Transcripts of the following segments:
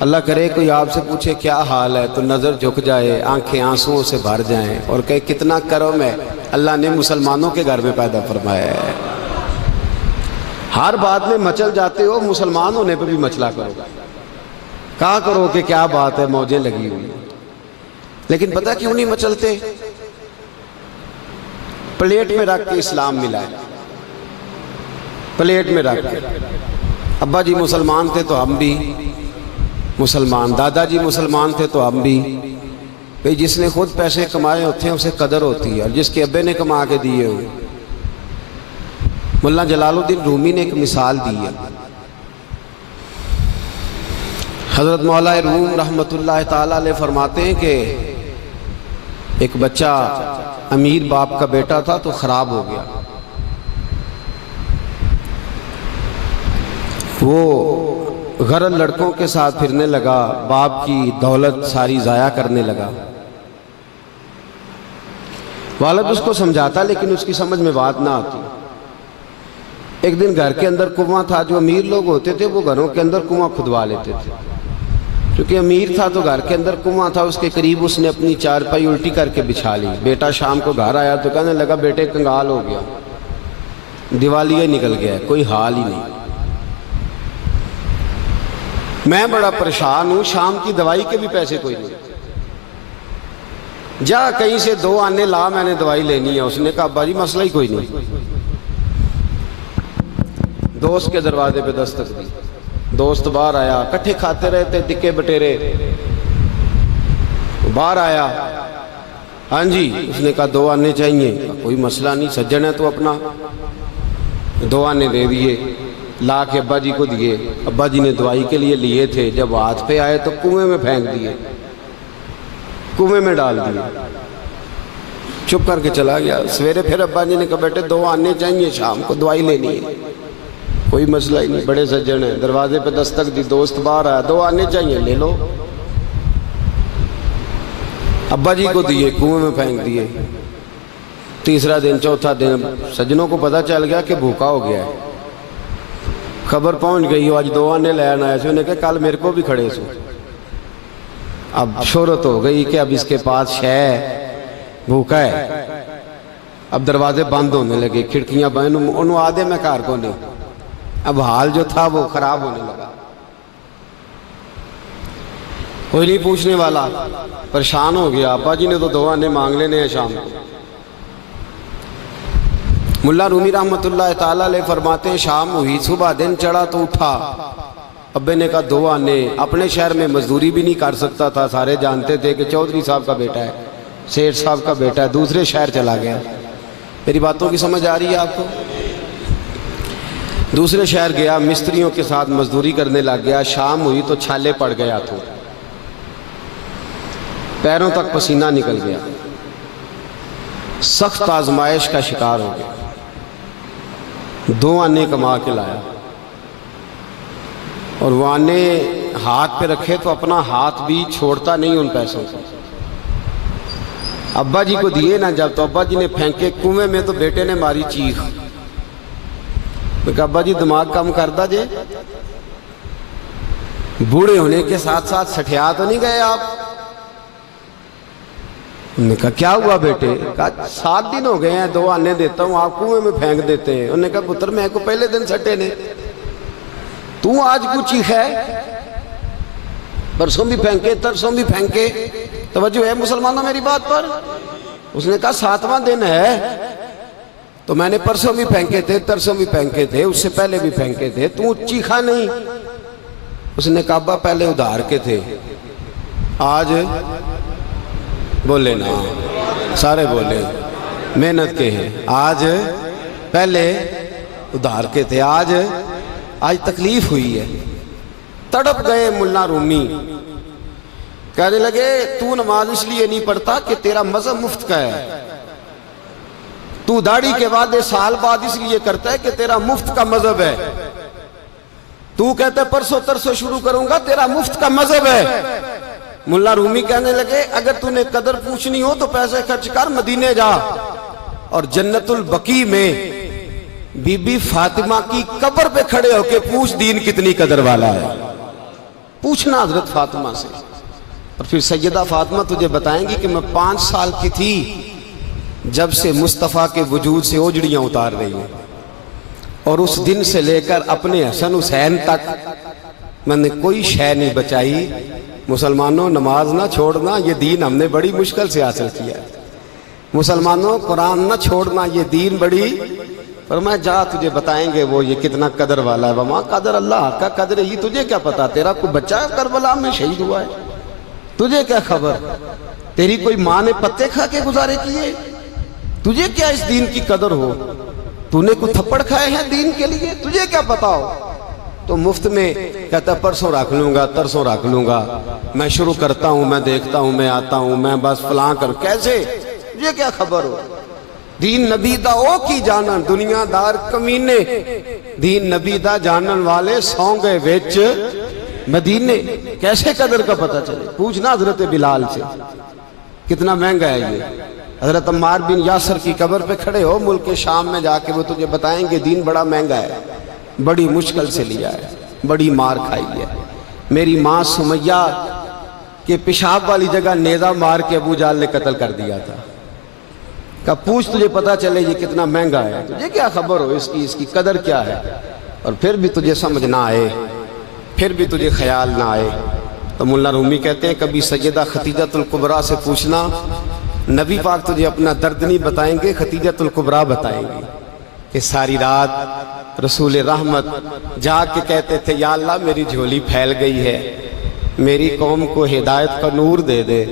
اللہ کرے کوئی آپ سے پوچھے کیا حال ہے تو نظر جھک جائے، آنکھیں آنسوؤں سے بھر جائیں اور کہے کتنا کرم ہے، اللہ نے مسلمانوں کے گھر میں پیدا فرمایا ہے۔ ہر بات میں مچل جاتے ہو، مسلمان ہونے پہ بھی مچلا کرو، کہا کرو کہ کیا بات ہے موجیں لگی ہوئی، لیکن پتہ کیوں نہیں مچلتے؟ پلیٹ میں رکھ کے اسلام ملا ہے، پلیٹ میں رکھ کے۔ ابا جی مسلمان تھے تو ہم بھی مسلمان، دادا جی مسلمان تھے تو ہم بھی۔ بھئی جس نے خود پیسے کمائے ہوتے ہیں اسے قدر ہوتی ہے، اور جس کے ابے نے کما کے دیے ہوئے۔ مولانا جلال الدین رومی نے ایک مثال دی ہے۔ حضرت مولا روم رحمت اللہ تعالیٰ علیہ فرماتے ہیں کہ ایک بچہ امیر باپ کا بیٹا تھا تو خراب ہو گیا، وہ غرض لڑکوں کے ساتھ پھرنے لگا، باپ کی دولت ساری ضائع کرنے لگا۔ والد اس کو سمجھاتا لیکن اس کی سمجھ میں بات نہ آتی۔ ایک دن گھر کے اندر کنواں تھا، جو امیر لوگ ہوتے تھے وہ گھروں کے اندر کنواں کھدوا لیتے تھے، کیونکہ امیر تھا تو گھر کے اندر کنواں تھا، اس کے قریب اس نے اپنی چارپائی الٹی کر کے بچھا لی۔ بیٹا شام کو گھر آیا تو کہنے لگا بیٹے کنگال ہو گیا، دیوالیہ نکل گیا، کوئی حال ہی نہیں، میں بڑا پریشان ہوں، شام کی دوائی کے بھی پیسے کوئی نہیں، جا کہیں سے 2 آنے لا، میں نے دوائی لینی ہے۔ اس نے کہا ابا جی مسئلہ ہی کوئی نہیں۔ دوست کے دروازے پہ دستک دی، دوست باہر آیا، کٹھے کھاتے رہے تھے ٹکے بٹیرے، باہر آیا، ہاں جی، اس نے کہا 2 آنے چاہیے، کوئی مسئلہ نہیں، سجن ہے تو اپنا۔ 2 آنے دے دیے، لا کے ابا جی کو دیے، ابا جی نے دوائی کے لیے لیے تھے، جب ہاتھ پہ آئے تو کنویں میں پھینک دیے، کنویں میں ڈال دیے، چپ کر کے چلا گیا۔ سویرے پھر ابا جی نے کہا بیٹے 2 آنے چاہیے، شام کو دوائی لینی ہے، کوئی مسئلہ ہی نہیں، بڑے سجن ہیں، دروازے پہ دستک دی، دوست باہر آیا، 2 آنے چاہیے، لے لو، ابا جی کو دیے، کنویں میں پھینک دیے۔ تیسرا دن، چوتھا دن، سجنوں کو پتہ چل گیا کہ بھوکا ہو گیا ہے، خبر پہنچ گئی، آج 2 آنے لین آئے سے، انہیں کہا کل میرے کو بھی کھڑے سو۔ اب شہرت ہو گئی کہ اب اس کے پاس شے بھوکا ہے، اب دروازے بند ہونے لگے، کھڑکیاں بند، انہوں آدھے میں کار کو نہیں، اب حال جو تھا وہ خراب ہونے لگا، کوئی نہیں پوچھنے والا، پریشان ہو گیا، ابا جی نے تو 2 آنے مانگ لینے ہیں شام کو۔ مولا رومی رحمت اللہ تعالیٰ علیہ فرماتے ہیں شام ہوئی، صبح دن چڑھا تو اٹھا، ابے نے کہا 2 آنے، اپنے شہر میں مزدوری بھی نہیں کر سکتا تھا، سارے جانتے تھے کہ چودھری صاحب کا بیٹا ہے، سیٹھ صاحب کا بیٹا ہے، دوسرے شہر چلا گیا۔ میری باتوں کی سمجھ آ رہی ہے آپ کو؟ دوسرے شہر گیا، مستریوں کے ساتھ مزدوری کرنے لگ گیا، شام ہوئی تو چھالے پڑ گیا، تو پیروں تک پسینہ نکل گیا، سخت آزمائش کا شکار ہو گیا، 2 آنے کما کے لایا، اور وہ آنے ہاتھ پہ رکھے تو اپنا ہاتھ بھی چھوڑتا نہیں ان پیسوں کو، ابا جی کو دیے نا جب، تو ابا جی نے پھینکے کنویں میں، تو بیٹے نے ماری چیخ، میں کہا ابا جی دماغ کم کر دا جے، بوڑھے ہونے کے ساتھ ساتھ سٹھیا تو نہیں گئے آپ؟ انہوں نے کہا کیا ہوا بیٹے؟ کہا 7 دن ہو گئے ہیں، 2 آنے دیتا ہوں، آپ کنویں میں پھینک دیتے ہیں۔ انہوں نے کہا پتر میں کو پہلے دن سٹے نے، تو آج کچھ چیخ ہے، پرسوں بھی پھینکے، ترسوں بھی پھینکے، توجہ ہے مسلمانوں میری بات پر؟ اس نے کہا 7واں دن ہے، تو میں نے پرسوں بھی پھینکے تھے، ترسوں بھی پھینکے تھے، اس سے پہلے بھی پھینکے تھے، تو چیخا نہیں؟ اس نے کہا ابا پہلے ادھار کے تھے، آج بولے نا، سارے بولے محنت کے ہیں، آج پہلے ادھار کے تھے، آج تکلیف ہوئی ہے۔ تڑپ گئے مولانا رومی، کہنے لگے تو نماز اس لیے نہیں پڑھتا کہ تیرا مذہب مفت کا ہے، تو داڑھی کے وعدے سال بعد اس لیے کرتا ہے کہ تیرا مفت کا مذہب ہے، تو کہتا ہے پرسوں ترسوں شروع کروں گا، تیرا مفت کا مذہب ہے۔ مولانا رومی کہنے لگے اگر تو نے قدر پوچھنی ہو تو پیسے خرچ کر مدینے جا، اور جنت البقیع میں بی بی فاطمہ کی قبر پہ کھڑے ہو کے پوچھ دین کتنی قدر والا ہے۔ پوچھنا حضرت فاطمہ سے. اور پھر سیدہ فاطمہ تجھے بتائیں گی کہ میں 5 سال کی تھی جب سے مصطفیٰ کے وجود سے اوجڑیاں اتار رہی ہیں، اور اس دن سے لے کر اپنے حسن حسین تک میں نے کوئی شے نہیں بچائی. مسلمانوں نماز نہ چھوڑنا، یہ دین ہم نے بڑی مشکل سے حاصل کیا ہے. مسلمانوں قرآن نہ چھوڑنا، یہ دین بڑی. فرمایا جا تجھے بتائیں گے وہ یہ کتنا قدر والا ہے. وما قدر اللہ کا قدر ہی، تجھے کیا پتا تیرا کوئی بچہ کربلا میں شہید ہوا ہے؟ تجھے کیا خبر؟ تیری کوئی ماں نے پتے کھا کے گزارے کیے؟ تجھے کیا اس دین کی قدر ہو؟ تو نے کوئی تھپڑ کھائے ہیں دین کے لیے؟ تجھے کیا پتا ہو؟ تو مفت میں کہتا پرسوں رکھ لوں گا، ترسوں رکھ لوں گا، میں شروع کرتا ہوں، میں دیکھتا ہوں، میں آتا ہوں، میں بس فلاں کر. کیسے؟ تجھے کیا خبر ہو؟ دین نبی دا او کی جانن دنیا دار کمینے، دین نبی دا جانن والے سوں گئے وچ مدینے. کیسے قدر کا پتہ چلے؟ پوچھنا حضرت بلال سے کتنا مہنگا ہے یہ. حضرت عمار بن یاسر کی قبر پہ کھڑے ہو ملک شام میں جا کے، وہ تجھے بتائیں گے دین بڑا مہنگا ہے، بڑی مشکل سے لیا ہے، بڑی مار کھائی ہے. میری ماں سمیہ کے پیشاب والی جگہ نیزہ مار کے ابو جہل نے قتل کر دیا تھا. کہ پوچھ تجھے پتا چلے یہ کتنا مہنگا ہے. تجھے کیا خبر ہو اس کی قدر کیا ہے؟ اور پھر بھی تجھے سمجھ نہ آئے، پھر بھی تجھے خیال نہ آئے. تو مولا رومی کہتے ہیں کبھی سیدہ ختیجۃ الکبریٰ سے پوچھنا، نبی پاک تجھے اپنا درد نہیں بتائیں گے، ختیجۃ الکبریٰ بتائیں گے کہ ساری رات رسول رحمت جا کے کہتے تھے یا اللہ میری جھولی پھیل گئی ہے، میری قوم کو ہدایت کا نور دے دے.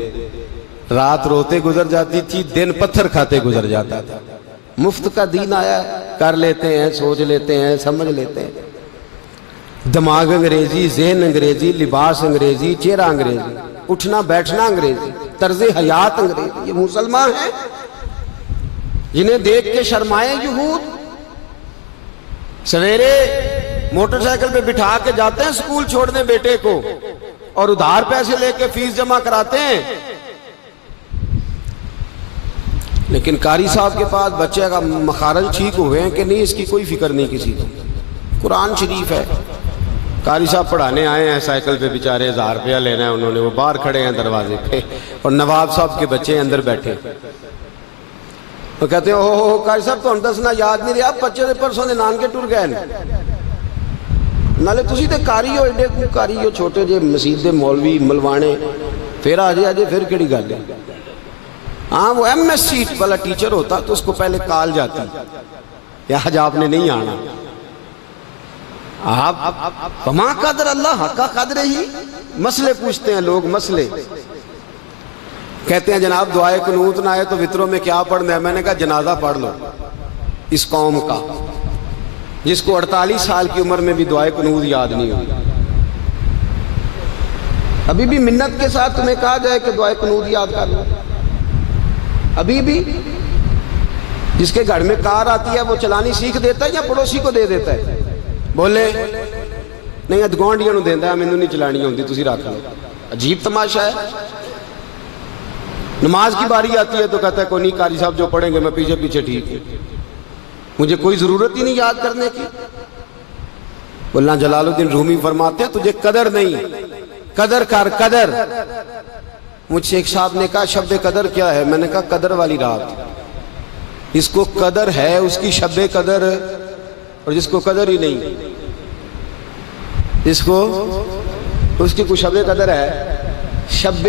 رات روتے گزر جاتی تھی، دن پتھر کھاتے گزر جاتا تھا. مفت کا دین آیا، کر لیتے ہیں، سوچ لیتے ہیں، سمجھ لیتے ہیں. دماغ انگریزی، ذہن انگریزی، لباس انگریزی، چہرہ انگریزی، اٹھنا بیٹھنا انگریزی، طرز حیات انگریزی. یہ مسلمان ہیں جنہیں دیکھ کے شرمائے یہود. سویرے موٹر سائیکل پہ بٹھا کے جاتے ہیں سکول چھوڑنے بیٹے کو، اور ادھار پیسے لے کے فیس جمع کراتے ہیں. لیکن قاری صاحب کے پاس بچے کا مخارج ٹھیک ہوئے ہیں کہ نہیں اس کی کوئی فکر نہیں کسی کو. قرآن شریف ہے، قاری صاحب پڑھانے آئے ہیں سائیکل پہ بیچارے، 1000 روپیہ لینا ہے انہوں نے، وہ باہر کھڑے ہیں دروازے پہ، اور نواب صاحب کے بچے اندر بیٹھے. وہ کہتے ہیں اوہ قاری صاحب تو ہم دسنا یاد نہیں رہا، بچے دے پرسوں دے نان کے ٹر گئے نالے تسی تے قاری ہو، ایڈے کو قاری ہو، چھوٹے جے مسجد دے مولوی ملوانے، پھر آجے پھر کیڑی گل ہے. ہاں وہ ایم ایس سی والا ٹیچر ہوتا تو اس کو پہلے کال جاتی کہ آج آپ نے نہیں آنا. آپ وما قدر اللہ حق قدر ہی. مسئلے پوچھتے ہیں لوگ، مسئلے کہتے ہیں جناب دعائے قنوت نہ آئے تو وطروں میں کیا پڑھنا ہے؟ میں نے کہا جنازہ پڑھ لو اس قوم کا جس کو 48 سال کی عمر میں بھی دعائے قنوت یاد نہیں ہوئی. ابھی بھی منت کے ساتھ تمہیں کہا جائے کہ دعائے قنوت یاد کر لو. ابھی بھی جس کے گھر میں کار آتی ہے وہ چلانی سیکھ دیتا ہے یا پڑوسی کو دے دیتا ہے؟ بولے نہیں ادگوانڈیاں نو دیندا ہے، مینوں نہیں چلانی ہوندی، تسی رکھ لو. عجیب تماشا ہے. نماز کی باری آتی ہے تو کہتا ہے کوئی نہیں قاری صاحب جو پڑھیں گے میں پیچھے پیچھے ٹھیک ہوں، مجھے کوئی ضرورت ہی نہیں یاد کرنے کی. مولانا جلال الدین رومی فرماتے ہیں تجھے قدر نہیں، قدر کر قدر. مجھ سے ایک صاحب نے کہا شب قدر کیا ہے؟ میں نے کہا قدر والی رات. جس کو قدر ہے اس کی شب قدر، اور جس کو قدر ہی نہیں، جس کو اس کی کوئی شب قدر ہے. شب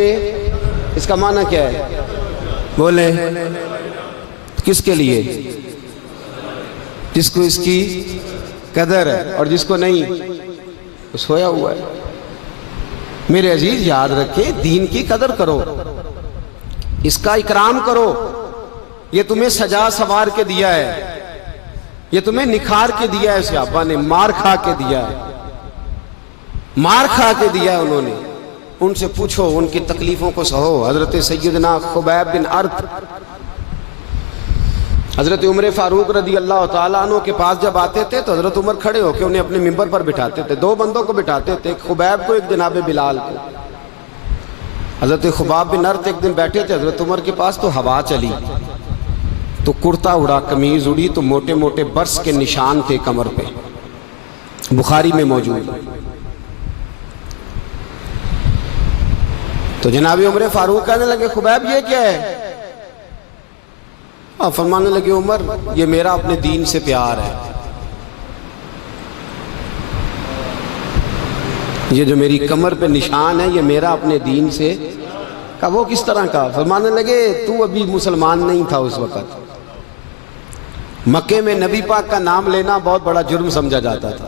اس کا معنی کیا ہے؟ بولے کس کے لیے؟ جس کو اس کی قدر ہے، اور جس کو نہیں وہ سویا ہوا ہے. میرے عزیز یاد رکھے دین کی قدر کرو، اس کا اکرام کرو. یہ تمہیں سجا سوار کے دیا ہے، یہ تمہیں نکھار کے دیا ہے. صحابہ نے مار کھا کے دیا ہے، مار کھا کے دیا ہے انہوں نے. ان سے پوچھو، ان کی تکلیفوں کو سہو. حضرت سیدنا خبیب بن ارت حضرت عمر فاروق رضی اللہ تعالیٰ عنہ کے پاس جب آتے تھے تو حضرت عمر کھڑے ہو کے انہیں اپنے ممبر پر بٹھاتے تھے. 2 بندوں کو بٹھاتے تھے، ایک خبیب کو، ایک جناب بلال کو. حضرت خباب بن ارت ایک دن بیٹھے تھے حضرت عمر کے پاس، تو ہوا چلی تو کرتا اڑا، قمیض اڑی تو موٹے موٹے برس کے نشان تھے کمر پہ، بخاری میں موجود. تو جناب عمر فاروق کہنے لگے خبیب یہ کیا ہے؟ فرمانے لگے عمر یہ میرا اپنے دین سے پیار ہے، یہ جو میری کمر پہ نشان ہے یہ میرا اپنے دین سے۔ کہا وہ کس طرح کا؟ فرمانے لگے تو ابھی مسلمان نہیں تھا اس وقت، مکے میں نبی پاک کا نام لینا بہت بڑا جرم سمجھا جاتا تھا۔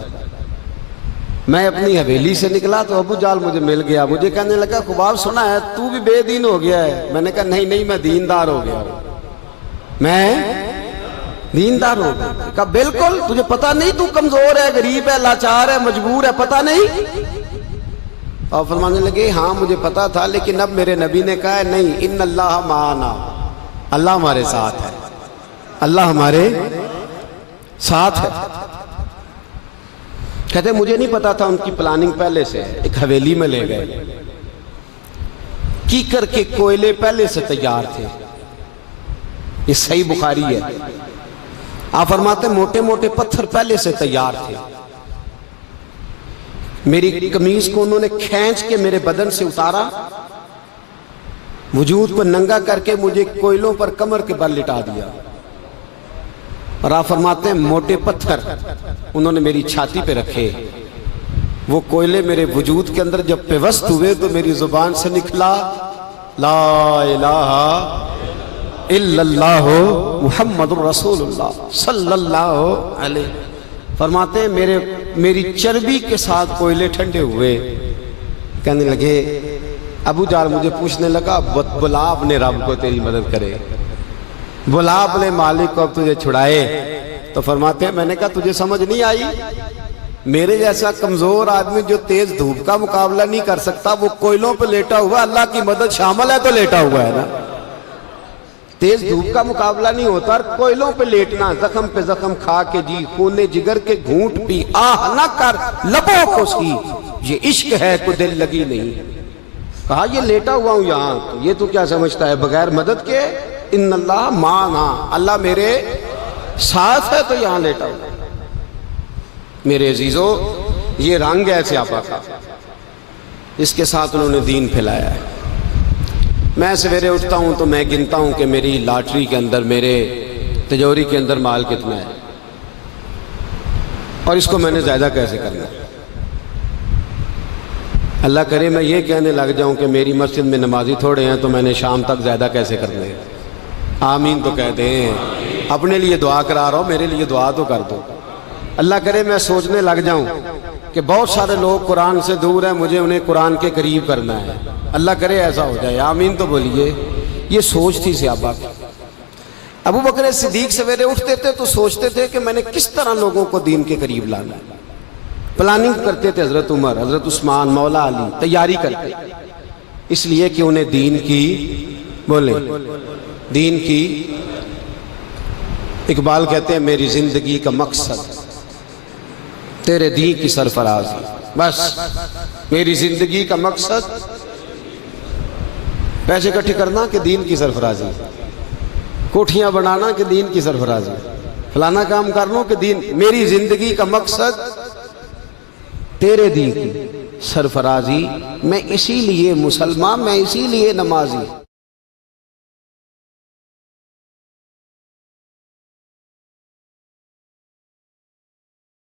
میں اپنی حویلی سے نکلا تو ابو جال مجھے مل گیا، مجھے کہنے لگا خباب سنا ہے تو بھی بے دین ہو گیا ہے؟ میں نے کہا نہیں میں دیندار ہو گیا ہوں، میں دیندار ہو گیا۔ کہا بالکل، تجھے پتا نہیں تو کمزور ہے، غریب ہے، لاچار ہے، مجبور ہے، پتا نہیں؟ اور فرمانے لگے ہاں مجھے پتا تھا، لیکن اب میرے نبی نے کہا ہے نہیں، ان اللہ معنا، اللہ ہمارے ساتھ ہے، اللہ ہمارے ساتھ ہے۔ کہتے مجھے نہیں پتا تھا، ان کی پلاننگ پہلے سے، ایک حویلی میں لے گئے، کیکر کے کوئلے پہلے سے تیار تھے، یہ صحیح بخاری ہے۔ آپ فرماتے موٹے موٹے پتھر پہلے سے تیار تھے، میری قمیض کو انہوں نے کھینچ کے میرے بدن سے اتارا، وجود کو ننگا کر کے مجھے کوئلوں پر کمر کے بل لٹا دیا، اور آپ فرماتے ہیں موٹے پتھر انہوں نے میری چھاتی پہ رکھے، وہ کوئلے میرے وجود کے اندر جب پیوست ہوئے تو میری زبان سے نکلا لا الہ الا اللہ محمد الرسول اللہ صلی اللہ علیہ۔ فرماتے ہیں میری چربی کے ساتھ کوئلے ٹھنڈے ہوئے۔ کہنے لگے ابو جال مجھے پوچھنے لگا بلا اپنے رب کو تیری مدد کرے، بلا اپنے مالک کو اب تجھے چھڑائے۔ تو فرماتے ہیں میں نے کہا تجھے سمجھ نہیں آئی؟ میرے جیسا کمزور آدمی جو تیز دھوپ کا مقابلہ نہیں کر سکتا وہ کوئلوں پہ لیٹا ہوا، اللہ کی مدد شامل ہے تو لیٹا ہوا ہے نا۔ تیز دھوپ کا مقابلہ نہیں ہوتا، اور کوئلوں پہ لیٹنا، زخم پہ زخم کھا کے جی، خونے جگر کے گھونٹ پی، آہ نہ کر لبوں کو سی، یہ عشق ہے تو دل لگی نہیں۔ کہا یہ لیٹا ہوا ہوں یہاں، تو یہ تو کیا سمجھتا ہے بغیر مدد کے؟ ان اللہ معنا، اللہ میرے ساتھ ہے تو یہاں لیٹا ہوا۔ میرے عزیزو یہ رنگ ہے صحابہ کا، اس کے ساتھ انہوں نے دین پھیلایا ہے۔ میں سویرے اٹھتا ہوں تو میں گنتا ہوں کہ میری لاٹری کے اندر، میرے تجوری کے اندر مال کتنا ہے، اور اس کو میں نے زیادہ کیسے کرنا ہے۔ اللہ کرے میں یہ کہنے لگ جاؤں کہ میری مسجد میں نمازی تھوڑے ہیں تو میں نے شام تک زیادہ کیسے کرنا ہے۔ آمین تو کہتے ہیں، اپنے لیے دعا کرا رہا ہوں، میرے لیے دعا تو کر دو۔ اللہ کرے میں سوچنے لگ جاؤں کہ بہت سارے لوگ قرآن سے دور ہیں، مجھے انہیں قرآن کے قریب کرنا ہے۔ اللہ کرے ایسا ہو جائے، آمین تو بولیے۔ یہ سوچ تھی صحابہ کی۔ ابو بکر صدیق سویرے اٹھتے تھے تو سوچتے تھے کہ میں نے کس طرح لوگوں کو دین کے قریب لانا ہے، پلاننگ کرتے تھے۔ حضرت عمر، حضرت عثمان، مولا علی تیاری کرتے، اس لیے کہ انہیں دین کی، بولیں دین کی، اقبال کہتے ہیں میری زندگی کا مقصد تیرے دین کی سرفرازی، بس میری زندگی کا مقصد پیسے اکٹھے کرنا کہ دین کی سرفرازی، کوٹھیاں بنانا کہ دین کی سرفرازی، فلانا کام کر لوں کہ دین، میری زندگی کا مقصد تیرے دین کی سرفرازی۔ میں اسی لیے مسلمان، میں اسی لیے نمازی۔